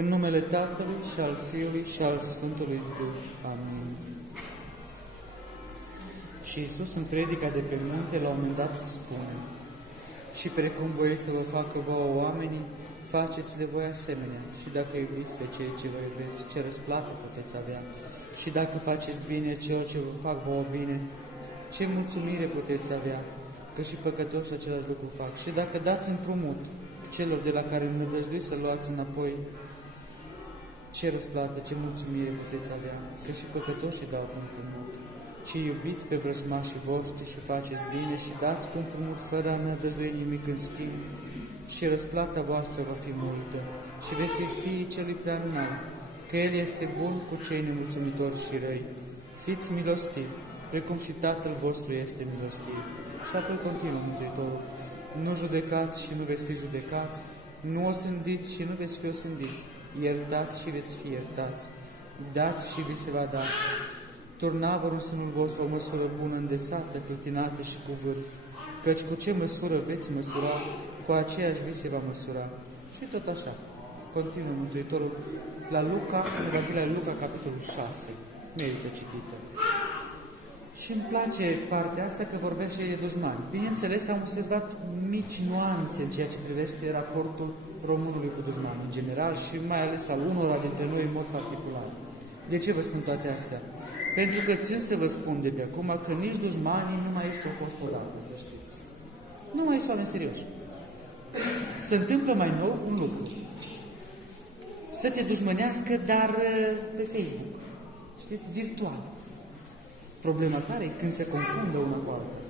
În numele Tatălui și al Fiului și al Sfântului Duh. Amin. Și Iisus în predica de pe munte la un moment dat spune: și precum voi să vă facă vouă oamenii, faceți-le voi asemenea. Și dacă iubiți pe cei ce vă iubesc, ce răsplată puteți avea? Și dacă faceți bine celor ce vă fac vouă bine, ce mulțumire puteți avea? Că și păcătoși același lucru fac. Și dacă dați împrumut celor de la care înnădăjduiți să luați înapoi, ce răsplată, ce mulțumire puteți avea? Că și păcătoșii dau cu împrumut. Ci iubiți pe vrăjmașii voștri și faceți bine și dați cu împrumut fără a nădăjdui nimic în schimb, și răsplata voastră va fi multă și veți fi fiii celui prea înalt, că El este bun cu cei nemulțumitori și răi. Fiți milostivi, precum și Tatăl vostru este milostiv. Și apoi continuă Mântuitorul: nu judecați și nu veți fi judecați, nu osândiți și nu veți fi osândiți, iertați și veți fi iertați, dați și vi se va da. Turna-vă în sânul vostru o măsură bună, îndesată, clătinată și cu vârf, căci cu ce măsură veți măsura, cu aceeași vi se va măsura. Și tot așa, continuă Mântuitorul la Luca, în Evanghelia Luca, capitolul 6, merită citită. Și îmi place partea asta că vorbește de dușmani. Bineînțeles, am observat mici nuanțe în ceea ce privește raportul românului cu dușmani în general și mai ales al unora dintre noi în mod particular. De ce vă spun toate astea? Pentru că țin să vă spun de pe acum că nici dușmanii nu mai ești au fost odată, să știți. Nu mai sunt oameni serioși. Se întâmplă mai nou un lucru. Să te dușmănească, dar pe Facebook. Știți? Virtual. Problema care e când se confundă unul cu altul.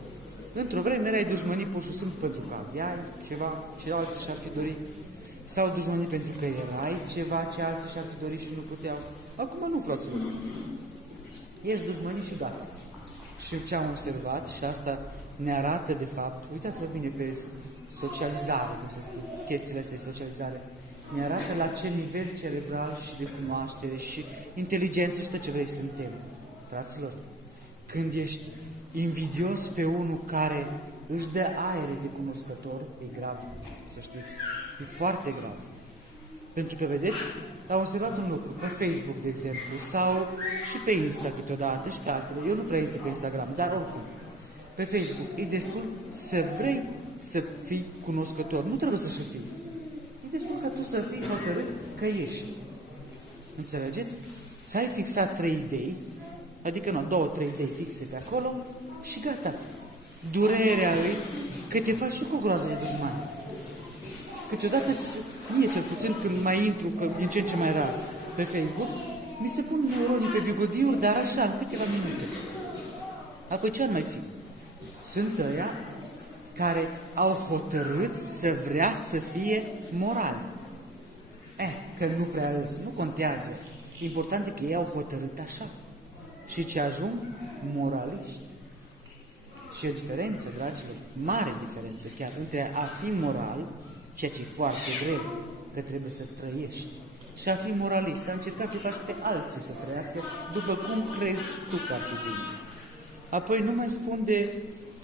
Într-o vreme erai dușmănit pur și simplu pentru că aveai ceva ce alții și-ar fi dorit. Sau dușmănit pentru că erai ceva ce alții și-ar fi dorit și nu puteau. Acum nu, fraților. Ești dușmănit și gata. Și ce am observat, și asta ne arată de fapt, uitați-vă bine pe socializare, cum se spune, chestiile astea de socializare, ne arată la ce nivel cerebral și de cunoaștere și inteligență și tot ce vrei suntem. Fraților, când ești invidios pe unul care își dă aere de cunoscător, e grav, să știți. E foarte grav. Pentru că, vedeți, am observat un lucru pe Facebook, de exemplu, sau și pe Insta câteodată și pe altele. Eu nu prea intru pe Instagram, dar oricum. Pe Facebook e destul să vrei să fii cunoscător. Nu trebuie să și fii. E destul ca tu să fii hotărât că ești. Înțelegeți? Să ai fixat 3 idei, adică nu, 2-3 idei fixe pe acolo și gata. Durerea lui, că te faci și cu groază de dușmani. Câteodată, mie cel puțin când mai intru, că din ce în ce mai rar, pe Facebook, mi se pun neuronii pe bigodiuri, dar așa, în câteva minute. Apoi ce ar mai fi? Sunt ăia care au hotărât să vrea să fie morali. Că nu prea îs, nu contează. Important e că ei au hotărât așa. Și ce ajung? Moraliști. Și o diferență, dragilor, mare diferență chiar, între a fi moral, ceea ce e foarte greu, că trebuie să trăiești, și a fi moralist, a încercat să faci pe alții să trăiască după cum crezi tu că ar fi bine. Apoi nu mai spun de,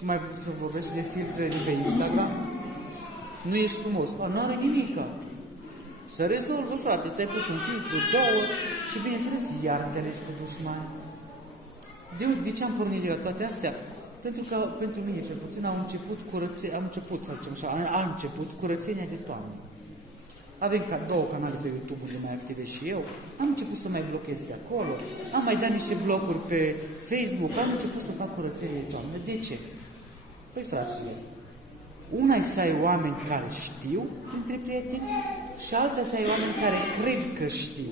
mai să vorbești de filtrele de pe Instagram, nu ești frumos, nu are nimica. Să rezolvă, frate, ți-ai pus un filtru, 2 și bineînțeles, iar te rești pe dușmani. De ce am pornit de la toate astea? Pentru că, pentru mine, cel puțin, a început curățenia de toamnă. Avem 2 canale pe YouTube unde mai activez și eu, am început să mai blochez pe acolo, am mai dat niște blocuri pe Facebook, am început să fac curățenie de toamnă. De ce? Păi, fraților, una e să ai oameni care știu printre prieteni și alta să ai oameni care cred că știu.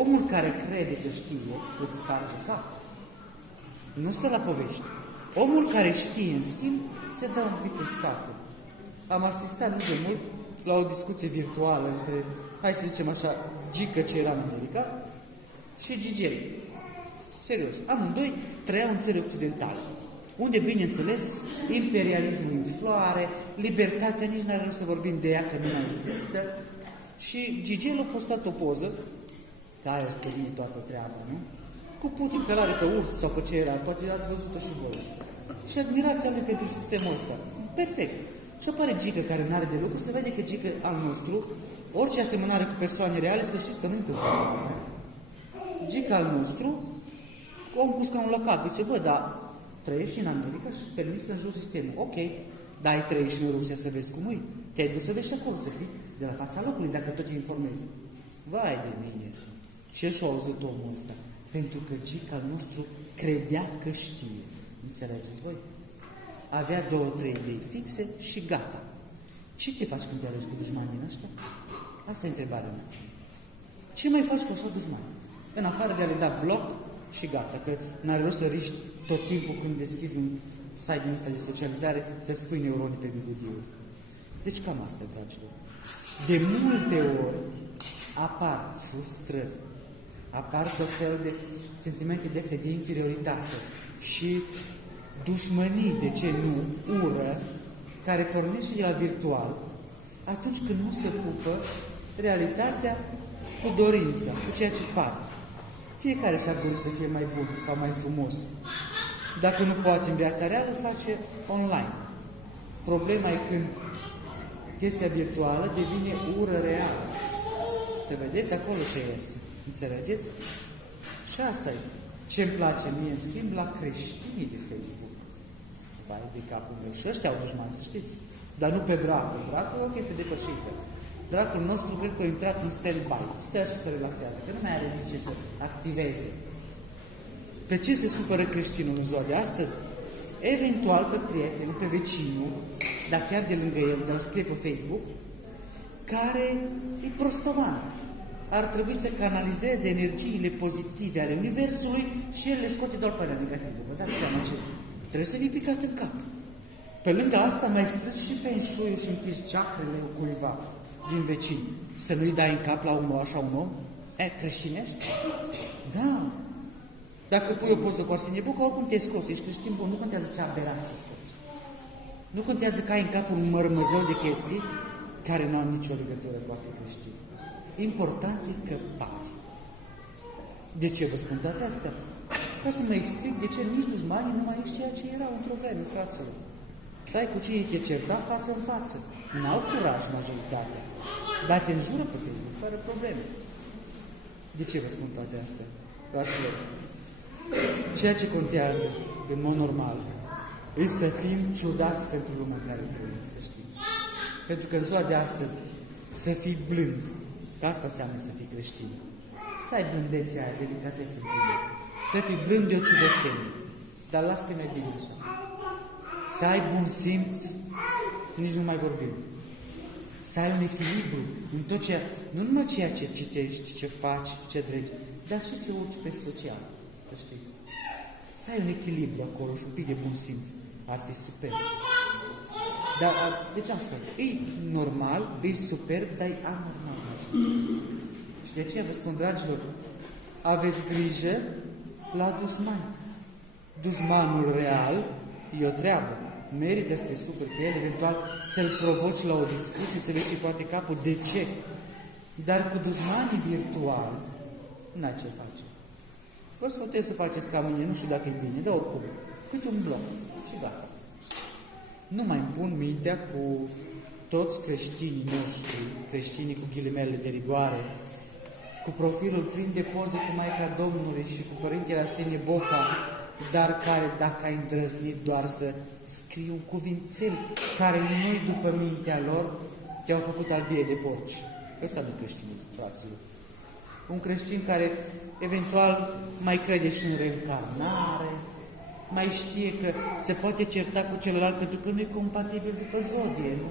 Omul care crede că știe îți sparge capul. Nu stă la povești. Omul care știe, în schimb, se dă un pic în spate. Am asistat nu de mult la o discuție virtuală între, hai să zicem așa, Gică, ce era în America, și Gigel. Serios, amândoi trăiau în țări occidentale, unde, bineînțeles, imperialismul în floare, libertatea, nici n-are rost să vorbim de ea, că nu mai există, și Gigel a postat o poză, că aia o să devine toată treaba, nu? Cu Putin călare pe urs sau pe ce era, poate ați văzut-o și voi. Și admirația lui pentru sistemul ăsta. Perfect. Și apare Gică care nu are de lucru, se vede că Gică al nostru Orice asemănare cu persoane reale, să știți că nu întâmplă. Gica al nostru, om cu scaunul la cap, zice, bă, dar trăiești în America și îți permis să înjuri sistemul. Ok, dar ai trăit și în Rusia să vezi cum e. Te-ai dus să vezi și acolo, să fii de la fața locului, dacă tot te informezi. Vai de mine! Ce și-a auzit omul ăsta? Pentru că gica al nostru credea că știe. Înțelegeți voi? Avea 2-3 idei fixe și gata. Și ce faci când te alegi cu dușmanii din ăștia? Asta e întrebarea mea. Ce mai faci cu așa dușmani? În afară de a le da bloc și gata, că n-are rost să riști tot timpul când deschizi un site din ăsta de socializare să-ți pui neuronii pe video. Deci cam asta, dragilor. De multe ori apar frustrări, apar tot fel de sentimente de inferioritate și dușmănii, de ce nu, ură, care pornește de la virtual, atunci când nu se ocupă realitatea cu dorința, cu ceea ce pare. Fiecare și-ar dori să fie mai bun sau mai frumos. Dacă nu poate în viața reală, face online. Problema e când chestia virtuală devine ură reală. Să vedeți acolo ce iese. Înțelegeți? Și asta e. Ce-mi place mie, în schimb, la creștinii de Facebook. Vai de capul meu. Și ăștia au dușmani, să știți. Dar nu pe dracul. Dracul e o chestie depășită. Dracul nostru cred că a intrat în stand-by. Stă și se relaxează, că nu mai are de ce să activeze. Pe ce se supără creștinul în ziua de astăzi? Eventual pe prietenul, pe vecinul, dar chiar de lângă el, dar scrie pe Facebook, care e prostovan. Ar trebui să canalizeze energiile pozitive ale Universului și el le scoate doar pe alea negative. Vă dați seama ce? Trebuie să fii picat în cap. Pe lângă asta mai strângi și feng shui-ul și închizi chakrele cuiva din vecini. Să nu-i dai în cap la unul așa un om? Creștinești? Da. Dacă pui o poză cu Arsenie Boca, oricum te-ai scos, ești creștin bun, nu contează ce aberanță scoți. Nu contează că ai în cap un mărmăzău de chestii care nu au nicio legătură cu a fi creștin. Important e că pari. De ce vă spun toate astea? Ca să mă explic de ce nici dușmanii nu mai ești ceea ce erau într-o vreme, fraților. Să ai cu cine te certa față în față. N-au curaj majoritatea. Dar te înjură pe Facebook, fără probleme. De ce vă spun toate astea? Fraților, ceea ce contează, în mod normal, e să fim ciudați pentru lumea în care trăim, să știți. Pentru că în ziua de astăzi, să fii blând, că asta înseamnă să fii creștin. Să ai blândețea aia, delicatețe în tine. Să fii blând de o ciudățenie. Dar las că mai bine așa. Să ai bun simț, nici nu mai vorbim. Să ai un echilibru în tot ceea, nu numai ceea ce citești, ce faci, ce dregi, dar și ce urci pe social, să știți. Să ai un echilibru acolo și un pic de bun simț. Ar fi super. Dar, deci asta, e normal, e superb, dar e anormal. Și de aceea vă spun, dragilor, aveți grijă la dușmani. Dușmanul real e o treabă. Merită să te superi pe el, eventual să-l provoci la o discuție, să vezi ce poate capul, de ce. Dar cu dușmanii virtuali, n-ai ce face. Vă sfătuiesc să faceți ca mine, nu știu dacă e bine, dar oricum, uite un bloc și gata. Nu mai pun mintea cu toți creștinii noștri, creștinii cu ghilimele de rigoare, cu profilul plin de poze cu Maica Domnului și cu Părintele Arsenie Boca, dar care, dacă ai îndrăznit doar să scrii un cuvințel care nu-i după mintea lor, te-au făcut albie de porci. Ăsta nu creștinism, fraților. Un creștin care eventual mai crede și în reîncarnare, mai știe că se poate certa cu celălalt pentru că nu e compatibil după zodie, nu?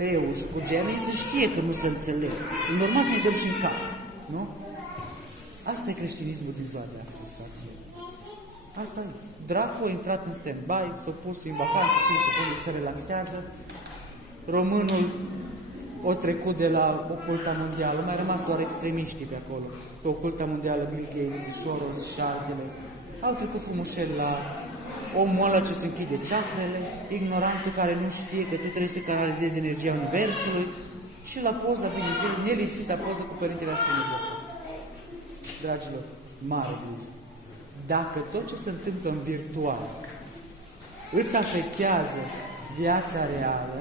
Leu și cu Gemeni se știe că nu se înțeleg. E normal să ne dăm și în cap, nu? Asta e creștinismul din ziua de astăzi, fraților. Asta e. Dracul a intrat în stand-by, s-a pus în vacanță, se relaxează. Românul a trecut de la oculta mondială, mai rămas doar extremiștii pe acolo. Pe oculta mondială, Bill Gates, Soros și altele. Au trecut frumușel la omul ăla ce-ți închide chakrele, ignorantul care nu știe că tu trebuie să canalizezi energia Universului și la poza, bineînțeles, nelipsita poză cu Părintele Arsenie Boca. Dragilor, mare bine. Dacă tot ce se întâmplă în virtual îți afectează viața reală,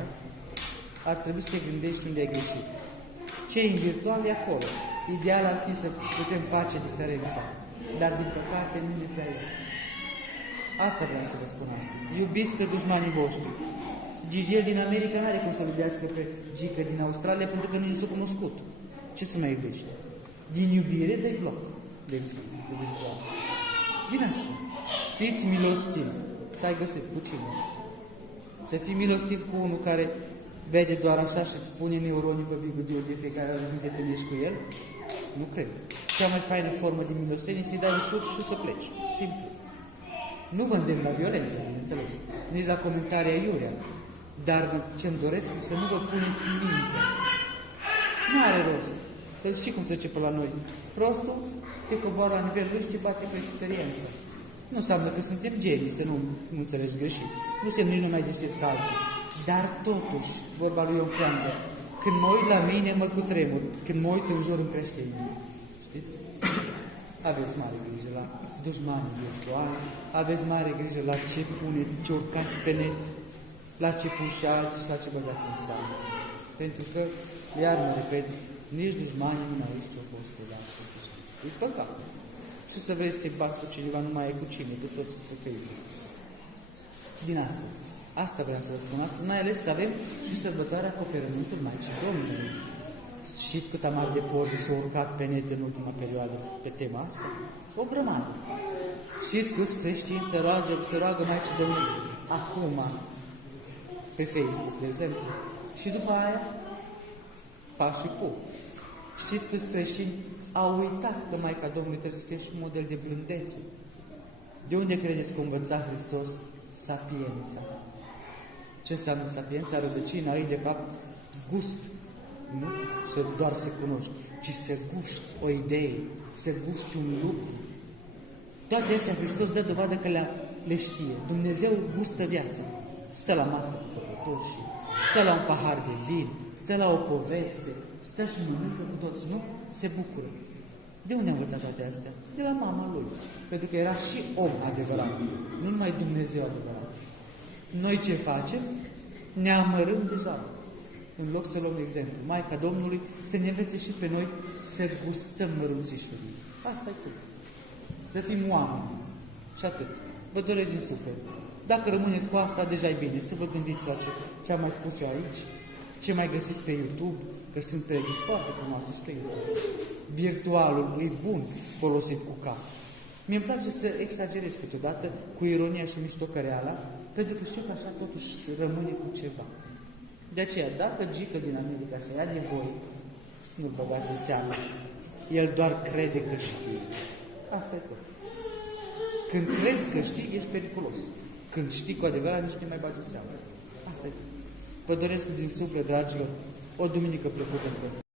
ar trebui să te gândești unde ai greșit. Ce e în virtual e acolo. Ideal ar fi să putem face diferența. Dar, din păcate, nu ne prea ies. Asta vreau să vă spun astăzi. Iubiți pe dușmanii voștri. Gigel din America nu are cum să iubească pe Gică din Australia pentru că nici nu s-a cunoscut. Ce să mai iubești? Din iubire de bloc. De exemplu, de virtual. Din asta. Fiți milostivi. Să ai găsit cu cine. Să fii milostiv cu unul care vede doar așa și îți pune neuronii pe bigudul de fiecare dată când te întâlnești cu el? Nu cred. Cea mai faină formă de milostenie să-i dai un șut și să pleci. Simplu. Nu vă îndemn la violență, bineînțeles. Nici la comentarii aiurea. Dar ce-mi doresc să nu vă puneți în minte. Nu are rost. Că știi cum se zice pe la noi. Prostul te coboară la nivelul lui și te bate cu experiență. Nu înseamnă că suntem genii, să nu înțelegi greșit. Nu suntem nici nu mai deștepți ca alții. Dar totuși, vorba lui Ion Creangă, când mă uit la mine, mă cutremur. Când mă uit în jur, îmi crește inima. Știți? Aveți mare grijă la dușmanii virtuali, aveți mare grijă la ce puneți, ce urcați pe net, la ce pușați și la ce băgați în seamă. Pentru că, iar mă repet, nici dușmanii nu mai ești ce-au fost pe la e păcat. Și să vrei să te bați cu cineva, nu mai e cu cine, de toți copiii. Din asta. Asta vreau să vă spun astăzi, mai ales că avem și sărbătoarea Acoperământului Maicii Domnului. Știți cât amar de poze s-au urcat pe net în ultima perioadă pe tema asta? O grămadă. Știți câți creștini se roagă Maicii Domnului acum pe Facebook, de exemplu. Și după aia, pa și pu. Știți câți creștini au uitat că Maica Domnului trebuie să fie și un model de blândețe. De unde credeți că învăța Hristos sapiența? Ce înseamnă sapiența? Rădăcina ei, de fapt, gust. Nu doar să cunoști, ci să guști o idee, să guști un lucru. Toate astea Hristos dă dovadă că le știe. Dumnezeu gustă viața. Stă la masă cu păcătoși, stă la un pahar de vin, stă la o poveste, stă și mănâncă cu toți, nu? Se bucură. De unde a învățat toate astea? De la mama lui. Pentru că era și om adevărat, nu numai Dumnezeu adevărat. Noi ce facem? Ne amărâm deja. În loc să luăm exemplu. Maica Domnului să ne învețe și pe noi să gustăm mărunțișurii. Asta e tot. Să fim oameni. Și atât. Vă doresc din suflet. Dacă rămâneți cu asta, deja e bine. Să vă gândiți la ce am mai spus eu aici, ce mai găsiți pe YouTube, că sunt predici foarte frumoase și pe YouTube. Virtualul e bun folosit cu cap. Mi-e place să exagerez câteodată cu ironia și miștocăreala, pentru că știu că așa totuși se rămâne cu ceva. De aceea, dacă Gică din America se ia de voi, nu-l băgați în seamă. El doar crede că știe. Asta e tot. Când crezi că știi, ești periculos. Când știi cu adevărat, nici nu mai bagi în seamă. Asta e tot. Vă doresc din suflet, dragilor, o duminică plăcută.